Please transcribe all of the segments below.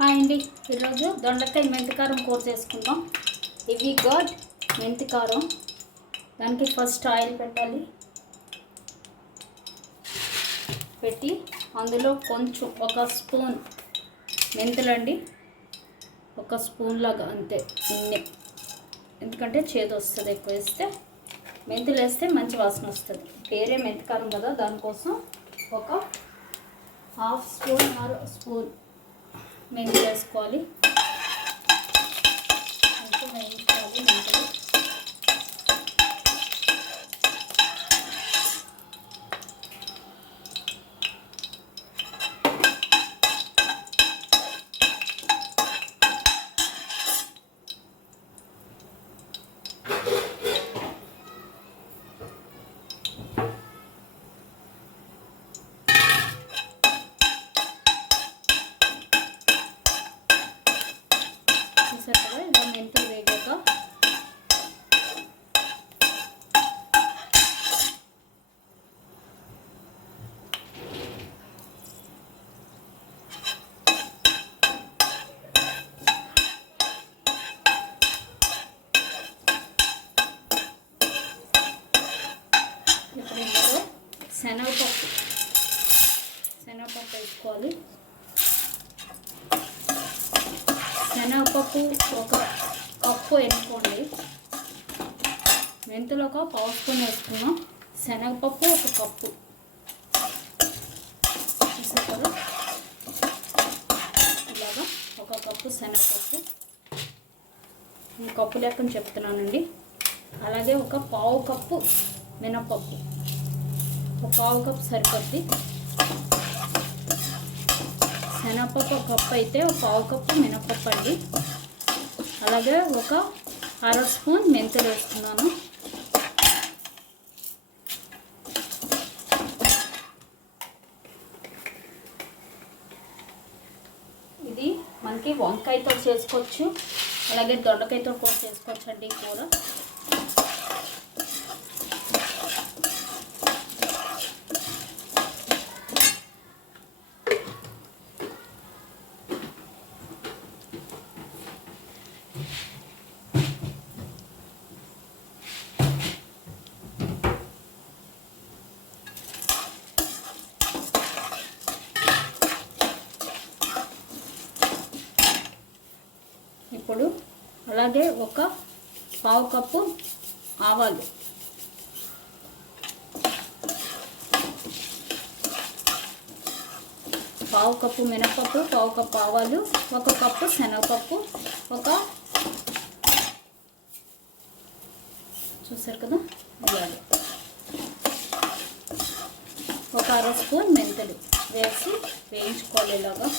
Hi అండి, ఈరోజు దొండకాయ మెంతికారం కూర చేసుకుందాం. ఇవి గాడ్ మెంతికారం. దానికి ఫస్ట్ ఆయిల్ పెట్టాలి. పెట్టి అందులో కొంచెం ఒక స్పూన్ మెంతులండి, ఒక స్పూన్ లాగా అంతే, ఇన్నే. ఎందుకంటే చేదు వస్తుంది ఎక్కువ వేస్తే. మెంతులు వేస్తే మంచి వాసన వస్తుంది. వేరే మెంతికారం కదా, దానికోసం ఒక హాఫ్ స్పూన్ ఆర్ స్పూన్ మెంతులు వేసుకోవాలి. కొంచెం వేయించుకోవాలి మెంతులు. చూసారు కదా, ఇలా మెంతులు వేగాక ఇప్పుడు ఇందులో శనగపప్పు వేసుకోవాలి. శనగపప్పు ఒక కప్పు వేసుకోండి. మెంతులు ఒక పావు స్పూన్ వేసుకున్నాం. శనగపప్పు ఒక కప్పు. చూసారు కదా, ఇలాగా ఒక కప్పు శనగపప్పు. ఈ కప్పు లెక్కని చెప్తున్నానండి. అలాగే ఒక పావు కప్పు మినపప్పు, ఒక పావు కప్పు సరిపోద్ది. శనగపప్పు ఒక కప్పు అయితే ఒక పావు కప్పు మినపప్పు అండి. అలాగే ఒక అర స్పూన్ మెంతులు వేస్తున్నాను. ఇది మనకి వంకాయతో చేసుకోవచ్చు, అలాగే దొండకాయతో కూడా చేసుకోవచ్చు అండి ఈ కూర. ఇప్పుడు అలాగే ఒక పావు కప్పు ఆవాలు, పావు కప్పు మినపప్పు, పావు కప్పు ఆవాలు, ఒక కప్పు శనగపప్పు, చూసారు కదా, అలాగే ఒక అర స్పూన్ మెంతులు వేసి వేయించుకోవాలి ఇలాగా.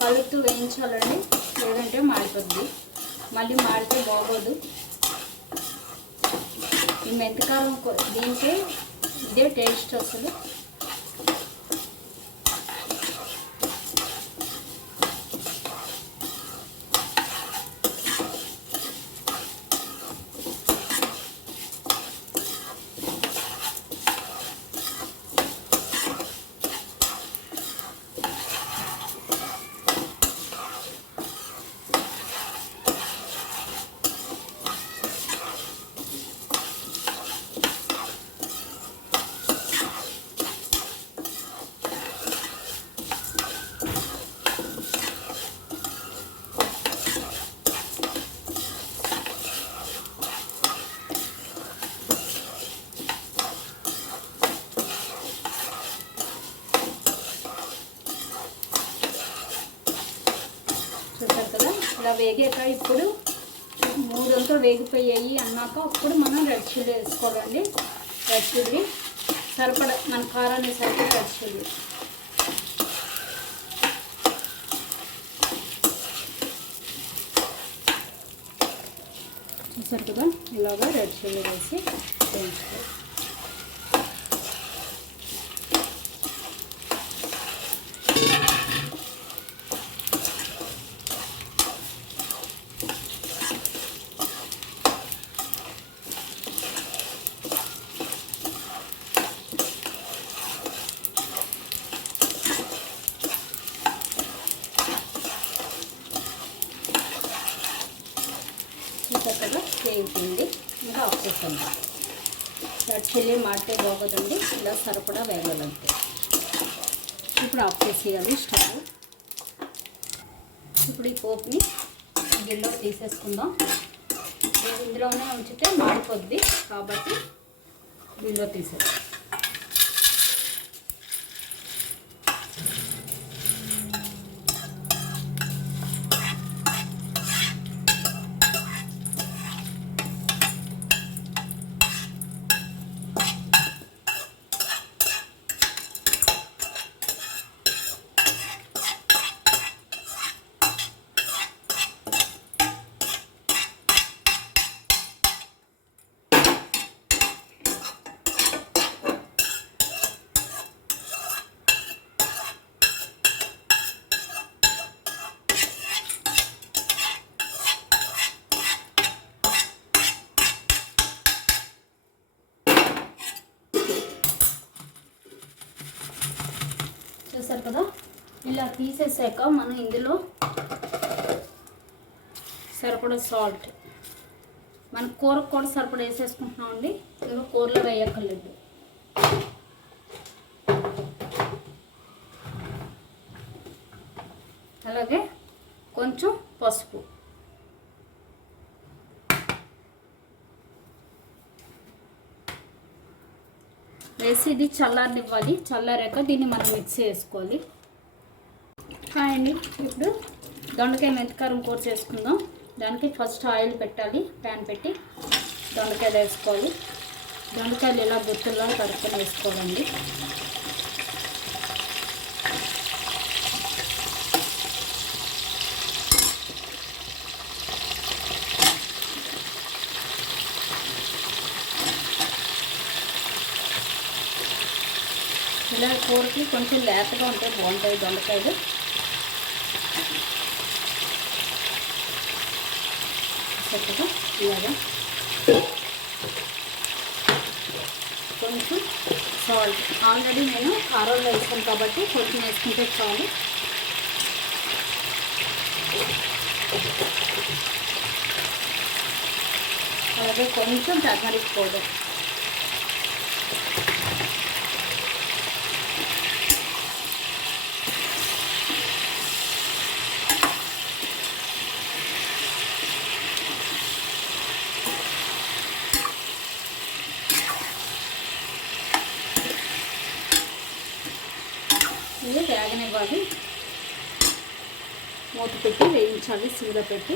కలుపుతూ వేయించాలండి, లేదంటే మాడిపోద్ది. మళ్ళీ మాడితే బాగోదు. మెంతికారం దీనికి ఇదే టేస్ట్ అసలు. చూసారు కదా, ఇలా వేగాక ఇప్పుడు 3 వంతులు వేగిపోయాయి అన్నాక అప్పుడు మనం రెడ్ చిల్లీ వేసుకోవాలండి. రెడ్ చిల్లీ సరిపడ మన కారాన్ని సరిపడ రెడ్ చిల్లీ. చూసారు కదా, ఇలాగా రెడ్ చిల్లీ వేసి వేయించుకోవాలి. చక్కగా వేయించింది, ఇంకా ఆఫ్ చేస్తాను. రెడ్ చిల్లీ మాడితే బాగోదండి, ఇలా సరిపడా వేయాలంటే. ఇప్పుడు ఆఫ్ చేసేయాలి స్టవ్. ఇప్పుడు ఈ పోపుని గిన్నెలోకి తీసేసుకుందాం. ఇందులోనే ఉంచితే మాడిపోద్ది కాబట్టి గిన్నెలో తీసేస్తాం. చూసారు కదా, ఇలా తీసేసాక మనం ఇందులో సరిపడా సాల్ట్, మన కూరకు కూడా సరిపడా వేసేసుకుంటున్నాం అండి. ఇందులో కూరలో వేయక్కర్లేదు. అలాగే కొంచెం పసుపు వేసి ఇది చల్లారనివ్వాలి. చల్లారాక దీన్ని మనం మిక్స్ చేసుకోవాలి. అండి, ఇప్పుడు దొండకాయ మెంతికారం కూర చేసుకుందాం. దానికి ఫస్ట్ ఆయిల్ పెట్టాలి. ప్యాన్ పెట్టి దొండకాయలు వేసుకోవాలి. దొండకాయలు ఇలా గుత్తుల్లో తరుపుకొని వేసుకోవాలండి. ఇలా కూరకి కొంచెం లేతగా ఉంటే బాగుంటాయి దొండకాయలు. చక్కగా ఇలాగా కొంచెం సాల్ట్, ఆల్రెడీ నేను కారంలో వేసాను కాబట్టి కొంచెం వేసుకుంటే చాలు. అలాగే కొంచెం టర్మరిక్ పౌడర్, ఇది వేగనివ్వాలి. మూత పెట్టి వేయించాలి సిమ్లో పెట్టి.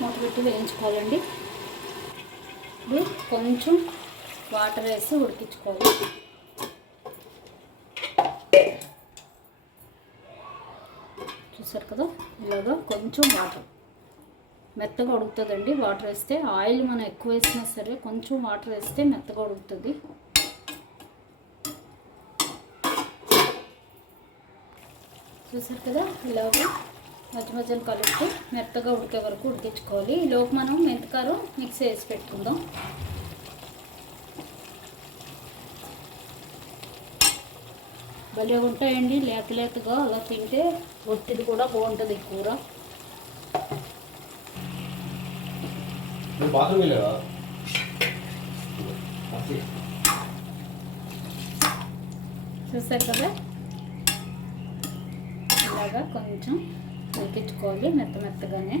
మూత పెట్టి వేయించుకోవాలండి. ఇది కొంచెం వాటర్ వేసి ఉడికించుకోవాలి. చూసారు కదా, ఇలాగా కొంచెం వాటర్, మెత్తగా ఉడుకుతుందండి. వాటర్ వేస్తే, ఆయిల్ మనం ఎక్కువ వేసినా సరే కొంచెం వాటర్ వేస్తే మెత్తగా ఉడుకుతుంది. చూసారు కదా, ఇలాగా మధ్య మధ్యలో కలిపి మెత్తగా ఉడికే వరకు ఉడికించుకోవాలి. ఈలోపు మనం మెంతికారం మిక్స్ వేసి పెట్టుకుందాం. భలే ఉంటాయండి, లేత లేతగా అలా తింటే. ఒత్తిడి కూడా బాగుంటుంది కూర. చూసారు కదా, ఇలాగా కొంచెం ఉడికించుకోవాలి మెత్తగానే,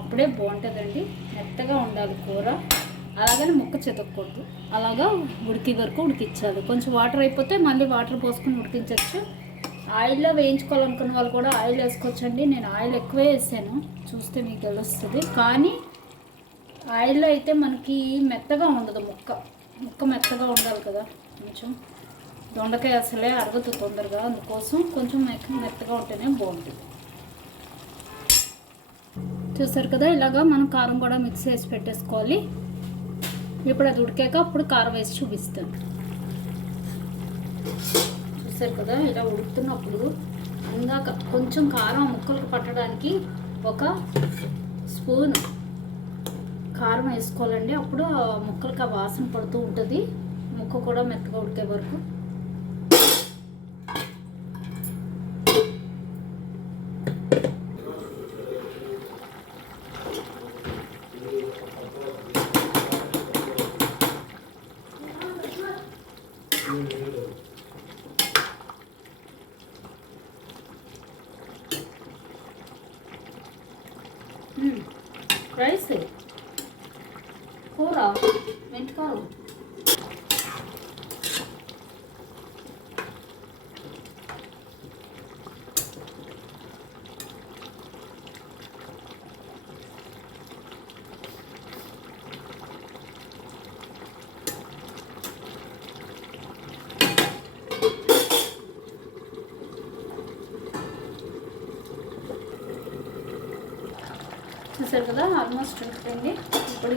అప్పుడే బాగుంటుందండి. మెత్తగా ఉండాలి కూర, అలాగని ముక్క చెతకూడదు. అలాగా ఉడికి వరకు ఉడికించాలి. కొంచెం వాటర్ అయిపోతే మళ్ళీ వాటర్ పోసుకొని ఉడికించవచ్చు. ఆయిల్లో వేయించుకోవాలనుకున్న వాళ్ళు కూడా ఆయిల్ వేసుకోవచ్చండి. నేను ఆయిల్ ఎక్కువే వేసాను, చూస్తే మీకు తెలుస్తుంది. కానీ ఆయిల్లో అయితే మనకి మెత్తగా ఉండదు, ముక్క మెత్తగా ఉండాలి కదా. కొంచెం దొండకాయ అసలే అరగదు తొందరగా, అందుకోసం కొంచెం మెత్తగా ఉంటేనే బాగుంటుంది. చూసారు కదా, ఇలాగా మనం కారం కూడా మిక్స్ చేసి పెట్టేసుకోవాలి. ఇప్పుడు అది ఉడికాక అప్పుడు కారం వేసి చూపిస్తాను. చూసారు కదా, ఇలా ఉడుకుతున్నప్పుడు ఇందాక కొంచెం కారం ముక్కలకు పట్టడానికి ఒక స్పూన్ కారం వేసుకోవాలండి. అప్పుడు ముక్కలకు ఆ వాసన పడుతూ ఉంటుంది, ముక్క కూడా మెత్తగా ఉడికే వరకు. రైస్ కూర మెంతికారం. చూసారు కదా, ఆల్మోస్ట్ ఉడికిపోయింది. ఇప్పుడు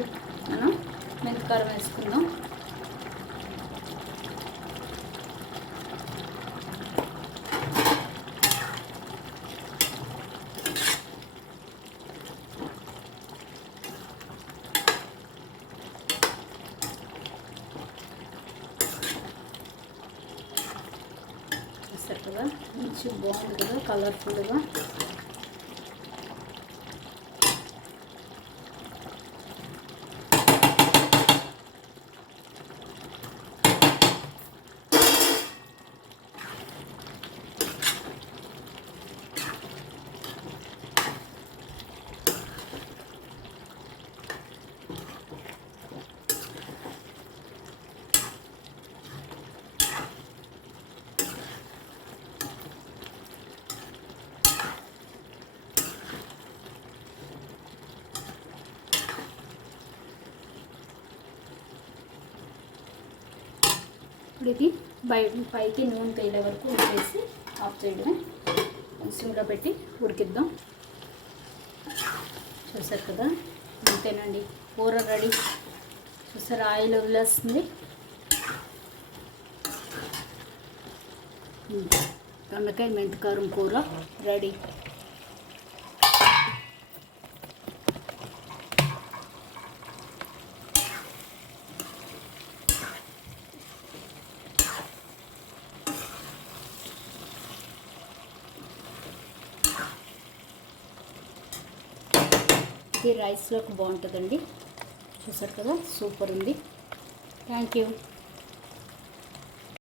మనం మెంతికారం వేసుకుందాం. చూసారు కదా, మంచి బాగుంది కదా, కలర్ఫుల్గా. ఇది పైకి నూనె తేలే వరకు ఉడికేసి ఆఫ్ చేయడమే. సిమ్లో పెట్టి ఉడికిద్దాం. చూసారు కదా, అంతేనండి, కూర రెడీ. చూసారు, ఆయిల్ వదిలేస్తుంది. దొండకాయ మెంతికారం కూర రెడీ. ఇది రైస్లోకి బాగుంటుందండి. చూసారు కదా, సూపర్ ఉంది. Thank you.